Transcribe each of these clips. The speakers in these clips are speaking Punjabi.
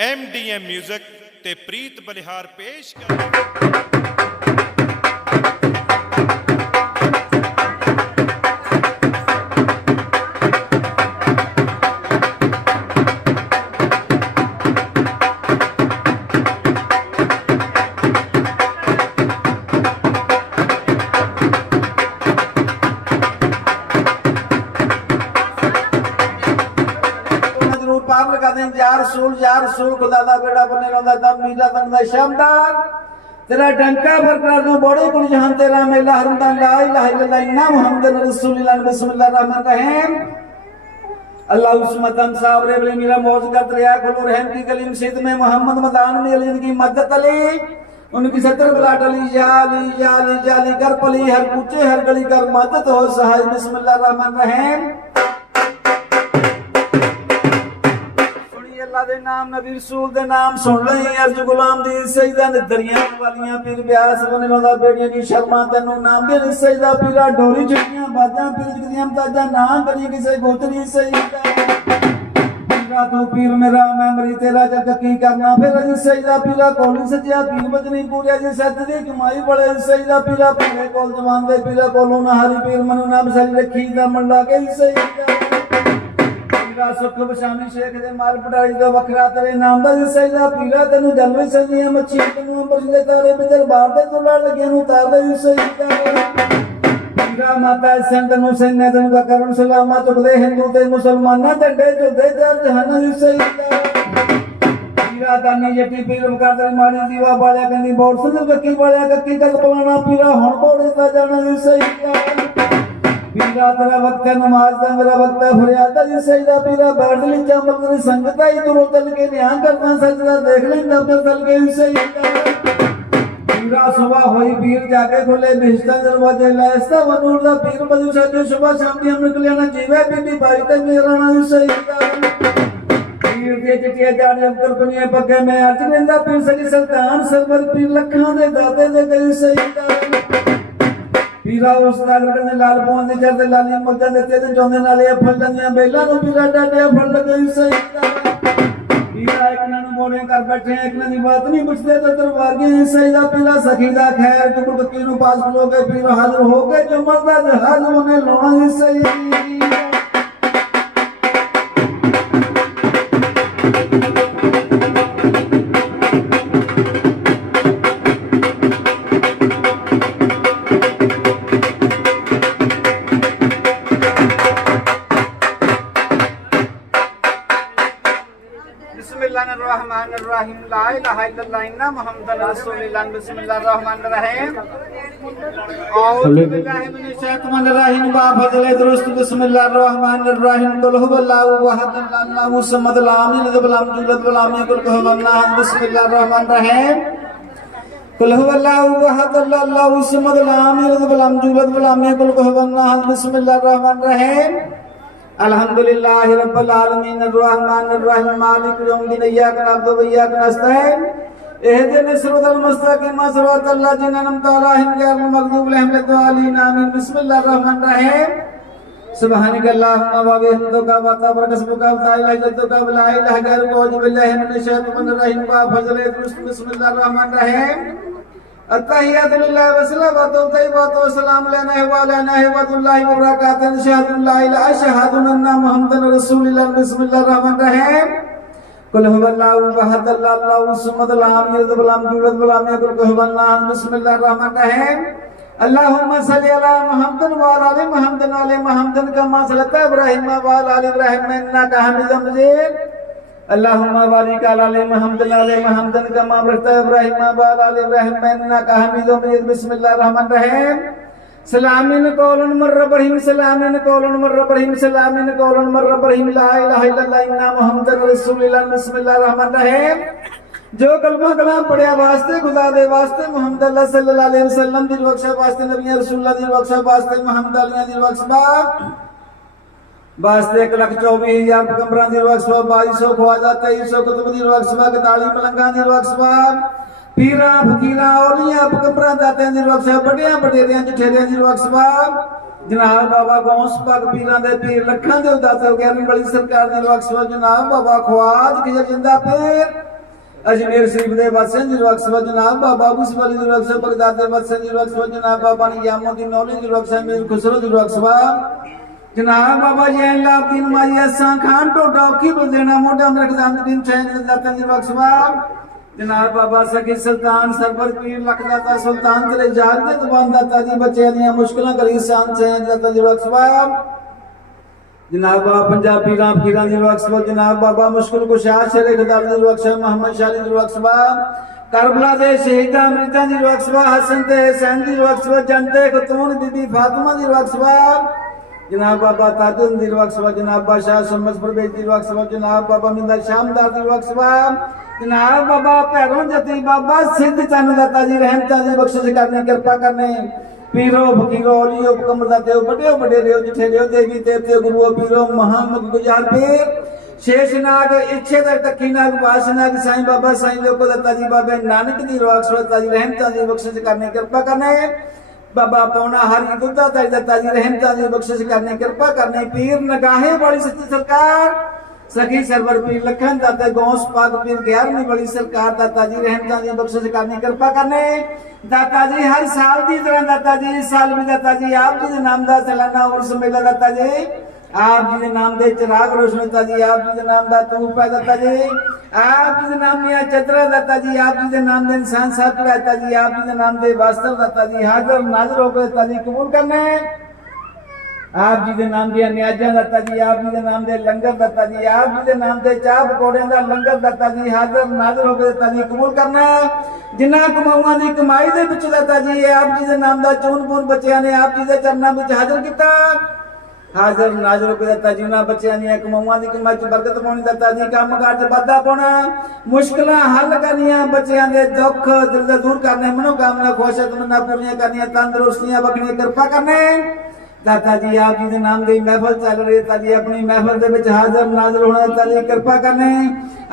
ਐਮ ਡੀ ਐਮ ਮਿਊਜ਼ਿਕ ਤੇ ਪ੍ਰੀਤ ਬਲਿਹਾਰ ਪੇਸ਼ ਕਰ دین یا رسول یا رسول، خدا دا بیڑا بنے رہندا دم میرا دم دا شامدار تیرا ڈنکا پر برقرار دو بڑے کن جہان تیرا میلا حرمدان لا الہ الا اللہ انا محمد رسول اللہ، بسم اللہ الرحمن الرحیم۔ اللہ اس ہم صاحب رہے بلے میرا موج کا دریا کھلو رہن کی گلی مسجد میں محمد مدان میں علیہ کی مدد علی۔ ان کی ستر بلاٹ علی یا علی یا علی یا علی کر پلی، ہر کوچے، ہر گلی کر مدد ہو سہائی، بسم اللہ الرحمن الرحیم۔ ਅੱਲਾ ਦੇ ਨਾਮ, ਨਬੀ ਰਸੂਲ ਦੇ ਨਾਮ ਸੁਣ ਲਈ, ਅਰਜ ਗੁਲਾਮ ਦੀ ਸਜਦਾ ਨੇ ਦਰਿਆ ਵਾਲੀਆਂ ਪੀਰ ਬਿਆਸ ਬਨੇ ਲਾਉਂਦਾ ਬੇੜੀਆਂ ਦੀ ਸ਼ਰਮਾ ਤੈਨੂੰ ਨਾਮ ਦੇ ਸਜਦਾ, ਪੀਰਾ ਢੋਰੀ ਚੁੱਕੀਆਂ ਬਾਜਾਂ, ਪੀਰ ਜਗਦੀਆਂ ਮਤਾਜਾਂ ਨਾ ਕਰੀ ਕਿਸੇ ਗੋਤਰੀ ਸਜਦਾ। ਪੀਰਾ ਤੂੰ ਪੀਰ ਮੇਰਾ, ਮੈਂ ਮਰੀ ਤੇਰਾ ਜਗ ਕੀ ਕਰਨਾ? ਫਿਰ ਅਜੀ ਸਜਦਾ, ਪੀਰਾ ਕੋਲੀ ਸਜਿਆ, ਪੀਰ ਬਦਨੀ ਪੂਰਿਆ ਜੀ ਸੱਤ ਦੀ ਕਮਾਈ ਬੜੇ ਸਜਦਾ, ਪੀਰਾ ਪੀਰੇ ਕੋਲ ਜਵਾਨ ਦੇ, ਪੀਰਾ ਕੋਲੋਂ ਨਾ ਹਰੀ ਪੀਰ, ਮਨੂੰ ਨਾਮ ਸਜ ਰੱਖੀ ਦਾ ਮੰਡਾ ਕੇ ਸਜਦਾ। ਪੀਰਾ ਸੁਖ ਬਸ਼ਾਨੀ ਸ਼ੇਖ ਦੇ ਮਾਲ ਪਟਾਈ ਦਾ ਵੱਖਰਾ ਤੇਰੇ ਨਾਮ ਦਾ ਸਜਦਾ ਪੀਰਾ ਤੈਨੂੰ ਜਨਮ ਸਜੀਆਂ ਮੱਛੀ ਤੈਨੂੰ ਅੰਬਰ ਦੇ ਤਾਰੇ ਵਿੱਚ ਦਰਬਾਰ ਦੇ ਤੋਂ ਲੜ ਲੱਗਿਆ ਨੂੰ ਤਾਰਦੇ ਵੀ ਸਜਦਾ ਪੀਰਾ ਮਾਤਾ ਸੰਤ ਨੂੰ ਸੈਨੇ ਤੈਨੂੰ ਦਾ ਕਰਮ ਸਲਾਮਾ ਚੁਕਦੇ ਹਿੰਦੂ ਤੇ ਮੁਸਲਮਾਨਾਂ ਝੰਡੇ ਝੁਲਦੇ ਜਰ ਜਹਾਨ ਦੀ ਸਜਦਾ ਪੀਰਾ ਦਾਨੀ ਜੱਟੀ ਪੀਰ ਕਰਦੇ ਮਾੜੀ ਦੀਵਾ ਬਾਲਿਆ ਕਹਿੰਦੀ ਬੋੜ ਸੰਦ ਕੱਕੀ ਬਾਲਿਆ ਕੱਕੀ ਕਲ ਪਲਾਣਾ ਪੀਰਾ ਹੁਣ ਬੋੜੇ ਦਾ ਜਾਣਾ ਦੀ ਸਜਦਾ ਪੀਰਾ ਤੇਰਾ ਵਕਤ ਹੈ ਨਮਾਜ਼ ਦਾ ਮੇਰਾ ਵਕਤ ਹੈ ਫਰਿਆਦ ਜੀ ਸਜਦਾ ਪੀਰਾ ਬੈਠ ਲਈ ਚਮਕ ਦੀ ਸੰਗਤ ਆਈ ਤੂੰ ਤਲ ਕੇ ਨਿਆਂ ਕਰਦਾ ਸਜਦਾ ਦੇਖ ਲੈਂਦਾ ਫਿਰ ਤਲ ਕੇ ਵੀ ਸਜਦਾ ਪੀਰਾ ਸੁਬਾ ਹੋਈ ਪੀਰ ਜਾ ਕੇ ਖੋਲੇ ਬਿਸ਼ਤਾ ਦਰਵਾਜ਼ੇ ਲੈਸਤਾ ਵਨੂਰ ਦਾ ਪੀਰ ਬਦੂ ਸਾਜੇ ਸੁਬਾ ਸ਼ਾਮ ਦੀ ਹਮ ਨਿਕਲਿਆ ਜੀਵੇ ਬੀਬੀ ਬਾਈ ਤੇ ਮੇਰਾ ਨਾ ਸਜਦਾ ਪੀਰ ਦੇ ਚਿੱਟੇ ਜਾਣੇ ਅੰਦਰ ਬਨੀਏ ਪੱਗੇ ਮੈਂ ਅਰਜ ਲੈਂਦਾ ਪੀਰ ਸਜੀ ਸੁਲਤਾਨ ਸਰਵਰ ਪੀਰ ਲੱਖਾਂ ਦੇ ਦਾਤੇ ਦੇ ਗਈ ਸਜਦਾ ਪੀਰਾ ਉਸ ਦਾ ਨੇ ਲਾਲ ਪੌਣ ਦੇ ਚਰਦੇ ਲਾਲੀਆਂ ਮੁੱਦਾਂ ਦੇ ਤੇ ਚੌਂਦੇ ਨਾਲੇ ਫਲ ਦੀਆਂ ਬੇਲਾਂ ਨੂੰ ਪੀਰਾ ਡਾਡਿਆ ਫਲ ਗਈ ਸਹੀਦਾ ਪੀਰਾ ਇੱਕ ਨਾਲ ਨੂੰ ਮੋੜੇ ਕਰ ਬੈਠੇ ਇੱਕ ਨਾਲ ਦੀ ਬਾਤ ਨਹੀਂ ਪੁੱਛਦੇ, ਤਾਂ ਦਰਵਾਜ਼ੇ ਸਹੀਦਾ ਪੀਲਾ, ਸਖੀ ਦਾ ਖੈਰ। ਟੁਕੜ ਟੁਕੀ ਨੂੰ ਪਾਸ ਲੋਗੇ ਪੀਰ ਹਾਜ਼ਰ ਹੋ ਕੇ ਜੋ ਮਰਦਾ ਜਹਾਜ਼ ਉਹਨੇ ਲਾਉਣਾ রহমান রহিম লা রহিম। الحمدللہ رب العالمین الرحمن الرحیم مالک یوم دین ایاک نعبد و ایاک نستعین اہدین سرود المستقیم سرود صراط الذین انعمت علیہم غیر المغضوب علیہم الضالین آمین بسم اللہ الرحمن الرحیم سبحانك اللهم و وتبارك اسمك ولا اله الا انت لا اله غيرك اعوذ بالله من الشيطان الرجيم بسم اللہ الرحمن الرحیم التحیات للہ وسلم و طیبات و سلام لینا ہے والینا ہے وعد اللہ وبرکاتہ شہد اللہ الہ شہد اننا محمد رسول اللہ، بسم اللہ الرحمن الرحیم. قل هو اللہ وحد اللہ اللہ سمد اللہ عمید بلام دولت بلام یقل قل هو اللہ بسم اللہ الرحمن الرحیم. اللہم صلی علی محمد وعلا علی محمد علی محمد کما صلی اللہ ابراہیم وعلا علی ابراہیم، انکا حمید مجید. اللہم بارک علی محمدن علی محمد کا مام رکھتا ہے ابراہیم آباد علی ابراہیم بیننا کا حمید و مجید، بسم اللہ الرحمن الرحیم. سلامین قولن مر رب رحیم سلامین قولن مر رب رحیم سلامین قولن مر رب رحیم لا الہ الا اللہ انہا محمد رسول اللہ، بسم اللہ الرحمن الرحیم. جو کلمہ کلام پڑھیا واسطے، خدا دے واسطے، محمد اللہ صلی اللہ علیہ وسلم دل وقشہ واسطے، نبی رسول اللہ دل وقشہ واسطے، محمد علیہ دل وقشہ ਵਾਸਤੇ 124000 ਪੈਗੰਬਰਾਂ ਦੀ ਬਖਸ਼ਾ 2200 ਖਵਾਜਾ 2300 ਕੁਤਬ ਦੀ ਬਖਸ਼ਾ 41 ਮਲੰਗਾਂ ਦੀ ਬਖਸ਼ਾ ਪੀਰਾਂ ਫਕੀਰਾਂ ਔਲੀਆਂ ਪੈਗੰਬਰਾਂ ਦਾਤਿਆਂ ਦੀ ਬਖਸ਼ਾ ਵੱਡਿਆਂ ਵਡੇਰਿਆਂ ਜਠੇਰਿਆਂ ਦੀ ਬਖਸ਼ਾ ਜਨਾਬ ਬਾਬਾ ਗੌਸ ਪਗ ਪੀਰਾਂ ਦੇ ਪੀਰ ਲੱਖਾਂ ਦੇ ਉਦਾਤਾ ਗਿਆਨੀ ਬੜੀ ਸਰਕਾਰ ਦੇ ਬਖਸ਼ਵਾ ਜਨਾਬ ਬਾਬਾ ਖਵਾਜ ਕੀ ਜਿੰਦਾ ਪੀਰ ਅਜਮੇਰ ਸ਼ਰੀਫ ਦੇ ਵਸਨ ਜੀ ਬਖਸ਼ਵਾ ਜਨਾਬ ਬਾਬਾ ਬੁਸ ਵਾਲੀ ਦੀ ਬਖਸ਼ਵਾ ਬਗਦਾਦ ਦੇ ਵਸਨ ਜੀ ਬਖਸ਼ਵਾ ਜਨਾਬ ਬਾਬਾ ਨਿਯਾਮੋ ਦੀ ਨੌਲੇਜ ਦੀ ਬਖਸ਼ਵਾ ਮੀਰ ਖੁਸਰੋ ਦੀ ਬਖਸ਼ਵਾ ਜਨਾਬ ਬਾਬਾ ਜੈਨ ਲਾਬਦੀਨ ਮਾਈ ਅਸਾਂ ਖਾਨ ਟੋਟਾ ਔਖੀ ਬਲਦੇਣਾ, ਮੋਢਾ ਮਰਕ ਦਾਨ ਦਿਨ ਚੈਨ ਦੇ ਦੀ ਬਖਸ਼ਵਾ ਜਨਾਬ ਬਾਬਾ ਸਕੀ ਸੁਲਤਾਨ ਸਰਬਤ ਪੀਰ, ਲੱਖ ਸੁਲਤਾਨ, ਤੇਰੇ ਜਾਗ ਦੇ ਦਵਾਨ ਦਾਤਾ ਜੀ ਬੱਚਿਆਂ ਦੀਆਂ ਮੁਸ਼ਕਲਾਂ ਕਰੀ ਸ਼ਾਨ ਚੈਨ ਦਾਤਾ ਦੀ ਬਖਸ਼ਵਾ ਜਨਾਬ ਬਾਬਾ ਪੰਜਾਬੀ ਰਾਮ ਫਕੀਰਾਂ ਦੀ ਬਖਸ਼ਵਾ ਜਨਾਬ ਬਾਬਾ ਮੁਸ਼ਕਲ ਕੁਸ਼ਾ, ਸ਼ੇਰੇ ਖਦਾਰ ਦੀ ਬਖਸ਼ਵਾ ਮੁਹੰਮਦ ਸ਼ਾਲੀ ਦੀ ਬਖਸ਼ਵਾ ਕਰਬਲਾ ਦੇ ਸ਼ਹੀਦਾਂ ਅਮਰੀਤਾਂ ਦੀ ਬਖਸ਼ਵਾ ਹਸਨ ਤੇ ਹੁਸੈਨ ਦੀ ਬਖਸ਼ਵਾ ਜਨਤੇ ਖਤੂਨ ਬੀਬੀ ਫਾਤਿਮਾ ਦੀ ਬਖਸ਼ਵਾ جناب بابا تادن دیر وقت سوا، جناب بابا شاہ سمس پر بیج دیر وقت سوا، جناب بابا مندہ شام دار دیر وقت سوا، جناب بابا پیرون جتی، بابا سندھ چاند داتا جی رحم چاند جی بخشو بخشش کرنے، کرپا کرنے۔ پیرو فقیرو اولیو کمردہ دیو ہو بڑے ریو جٹھے ریو دیوی دیوتے گروہ پیرو محمد گجار پیر شیش ناگ، اچھے در تکی ناگ باش ناگ سائن بابا سائن دیو کو داتا جی بابا، نانک دیر وقت سوا جی رحم چاند جی بخشش کرنے، کرپا کرنے۔ بابا پونا ہر گلتا تاری دتا جی رحمتا جی بخشش کرنے کرپا کرنے پیر نگاہیں بڑی سچی سرکار سخی سرور پیر لکھن داتا گونس پاک پیر گیار میں بڑی سرکار داتا جی رحمتا جی بخشش کرنے کرپا کرنے داتا جی ہر سال دی طرح داتا جی سال بھی داتا جی آپ جی نام دا سلانہ اور سمیلہ داتا جی آپ جی نام دے چراغ روشن ہوتا جی آپ جی نام دا تو پیدا ہوتا جی آپ جی نام دے چترا دتا جی آپ جی نام دے انسان صاحب رہتا جی آپ جی نام دے باستر دتا جی حاضر ناظر ہو کے دتا جی قبول کرنا ہے آپ جی نام دے نیاجہ دتا جی آپ جی نام دے لنگر دتا جی آپ جی نام دے چاپ کوڑے دا لنگر دتا جی حاضر ناظر ہو کے دتا جی قبول کرنا ہے جنہ کماواں دی کمائی دے وچ دتا جی آپ جی نام دا چون پون بچے آنے آپ جی دے چرنا بچ حاضر کیتا ਹਾਜ਼ਰ ਨਾਜ਼ਰ ਹੋ ਕੇ ਦਾਤਾ ਬੱਚਿਆਂ ਦੀਆਂ ਕਮਾਊਆਂ ਦੀ ਕਮਾਈ ਚ ਬਰਕਤ ਪਾਉਣੀ ਦਾਤਾ ਜੀ ਕੰਮ ਕਾਰ ਚ ਵਾਧਾ ਪਾਉਣਾ, ਮੁਸ਼ਕਲਾਂ ਹੱਲ ਕਰਨੀਆਂ ਬੱਚਿਆਂ ਦੇ ਦੁੱਖ ਦਿਲ ਦੇ ਦੂਰ ਕਰਨੇ ਮਨੋ ਕਾਮਨਾ ਖੁਆਇਸ਼ਾਂ ਤਮੰਨਾ ਪੂਰੀਆਂ ਕਰਨੀਆਂ, ਤੰਦਰੁਸਤੀਆਂ ਬਖਣੀਆਂ ਕਿਰਪਾ ਕਰਨੇ। ਦਾਤਾ ਜੀ, ਆਪ ਜੀ ਦੇ ਨਾਮ ਦੀ ਮਹਿਫਲ ਚੱਲ ਰਹੀ ਹੈ ਜੀ ਆਪਣੀ ਮਹਿਫਲ ਦੇ ਵਿੱਚ ਹਾਜ਼ਰ ਨਾਜ਼ਰ ਹੋਣਾ ਤਾਂ ਜੀ ਕਿਰਪਾ ਕਰਨੇ।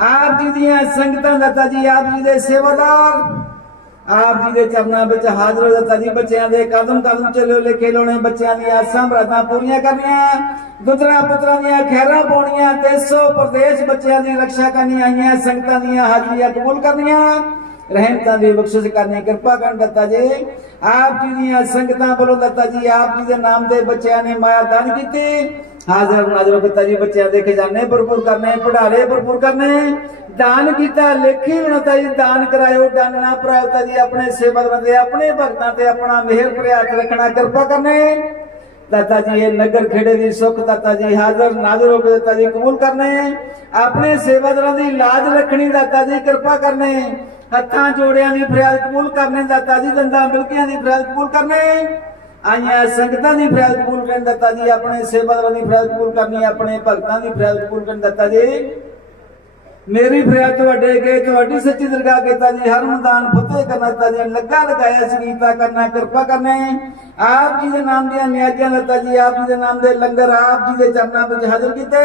ਆਪ ਜੀ ਦੀਆਂ ਸੰਗਤਾਂ, ਦਾਤਾ ਜੀ, ਆਪ ਜੀ ਦੇ ਸੇਵਾਦਾਰ। ਆਪ ਜੀ ਦੇ ਚਰਨਾਂ ਵਿੱਚ ਹਾਜ਼ਰ ਹੋ ਦਾਤਾ ਜੀ ਬੱਚਿਆਂ ਦੇ ਕਦਮ ਕਦਮ ਚੱਲਿਓ ਲਿਖੇ ਲਾਉਣੇ, ਬੱਚਿਆਂ ਦੀਆਂ ਆਸਾਂ ਮੁਰਾਦਾਂ ਪੂਰੀਆਂ ਕਰਨੀਆਂ ਦੁੱਧਰਾ ਪੁੱਤਰਾਂ ਦੀਆਂ ਖੈਰਾਂ ਪਾਉਣੀਆਂ ਦੇਸੋ ਪ੍ਰਦੇਸ਼ ਬੱਚਿਆਂ ਦੀ ਰੱਖਿਆ ਕਰਨੀ ਆਈਆਂ, ਸੰਗਤਾਂ ਦੀਆਂ ਹਾਜ਼ਰੀਆਂ ਕਬੂਲ ਕਰਨੀਆਂ। ਰਹਿਮਤਾਂ ਦੀ ਬਖਸ਼ਿਸ਼ ਕਰਨੀ ਕਿਰਪਾ ਕਰਨ ਦਿੱਤਾ ਜੀ। ਆਪ ਜੀ ਦੀਆਂ ਸੰਗਤਾਂ ਵੱਲੋਂ ਦਿੱਤਾ ਜੀ, ਆਪ ਜੀ ਦੇ ਨਾਮ ਦੇ ਬੱਚਿਆਂ ਨੇ ਮਾਇਆ ਦਾਨ ਕੀਤੀ। ਹਾਜ਼ਰ ਨਾਜ਼ਰ ਕੀਤਾ ਜੀ, ਬੱਚਿਆਂ ਦੇ ਖਜ਼ਾਨੇ ਭਰਪੂਰ ਕਰਨੇ ਪੜਾਰੇ ਭਰਪੂਰ ਕਰਨੇ। ਦਾਨ ਕੀਤਾ, ਲੇਖੀ ਬਣਤਾ ਜੀ, ਦਾਨ ਕਰਾਇਓ, ਦਾਨ ਨਾ ਪ੍ਰਾਇਤਾ ਜੀ, ਆਪਣੇ ਸੇਵਕਾਂ ਦੇ ਆਪਣੇ ਭਗਤਾਂ ਤੇ ਆਪਣਾ ਮਿਹਰ ਪ੍ਰਿਆਤ ਰੱਖਣਾ, ਕਿਰਪਾ ਕਰਨੇ। ਦਾਤਾ ਜੀ ਇਹ ਨਗਰ ਖੇੜੇ ਦੀ ਸੁੱਖ ਦਾਤਾ ਜੀ ਹਾਜ਼ਰ ਨਾਜ਼ਰ ਹੋ ਕੇ ਦਾਤਾ ਜੀ ਕਬੂਲ ਆਪਣੇ ਸੇਵਾਦਾਰਾਂ ਦੀ ਲਾਜ ਰੱਖਣੀ ਦਾਤਾ ਜੀ ਕਿਰਪਾ ਕਰਨੇ ਹੱਥਾਂ ਜੋੜਿਆਂ ਦੀ ਫਰਿਆਦ ਕਬੂਲ ਕਰਨੇ ਦਾਤਾ ਜੀ ਦੰਦਾਂ ਬਿਲਕਿਆਂ ਦੀ ਫਰਿਆਦ ਕਬੂਲ ਕਰਨੇ ਆਈਆਂ ਸੰਗਤਾਂ ਦੀ ਫਰਿਆਦ ਕਬੂਲ ਕਰਨ ਦਾਤਾ ਜੀ ਆਪਣੇ ਸੇਵਾਦਾਰਾਂ ਦੀ ਫਰਿਆਦ ਕਬੂਲ ਕਰਨੀ ਆਪਣੇ ਭਗਤਾਂ ਦੀ ਫਰਿਆਦ ਕਬੂਲ ਕਰਨ ਦਾਤਾ ਜੀ ਮੇਰੀ ਫਰਿਆਦ ਤੁਹਾਡੇ ਅੱਗੇ, ਤੁਹਾਡੀ ਸੱਚੀ ਦਰਗਾਹ ਕੀਤਾ ਜੀ, ਹਰ ਮੈਦਾਨ ਫਤਿਹ ਕਰਨਾ ਤਾ ਜੀ, ਲੱਗਾ ਲਗਾਇਆ ਸੰਗੀਤਾ ਕਰਨਾ, ਕਿਰਪਾ ਕਰਨੇ। ਆਪ ਜੀ ਦੇ ਨਾਮ ਦੀਆਂ ਨਿਆਜ਼ਾਂ ਦਿੱਤਾ ਜੀ, ਆਪ ਜੀ ਦੇ ਨਾਮ ਦੇ ਲੰਗਰ, ਆਪ ਜੀ ਦੇ ਚਰਨਾਂ ਵਿੱਚ ਹਾਜ਼ਰ ਕੀਤੇ।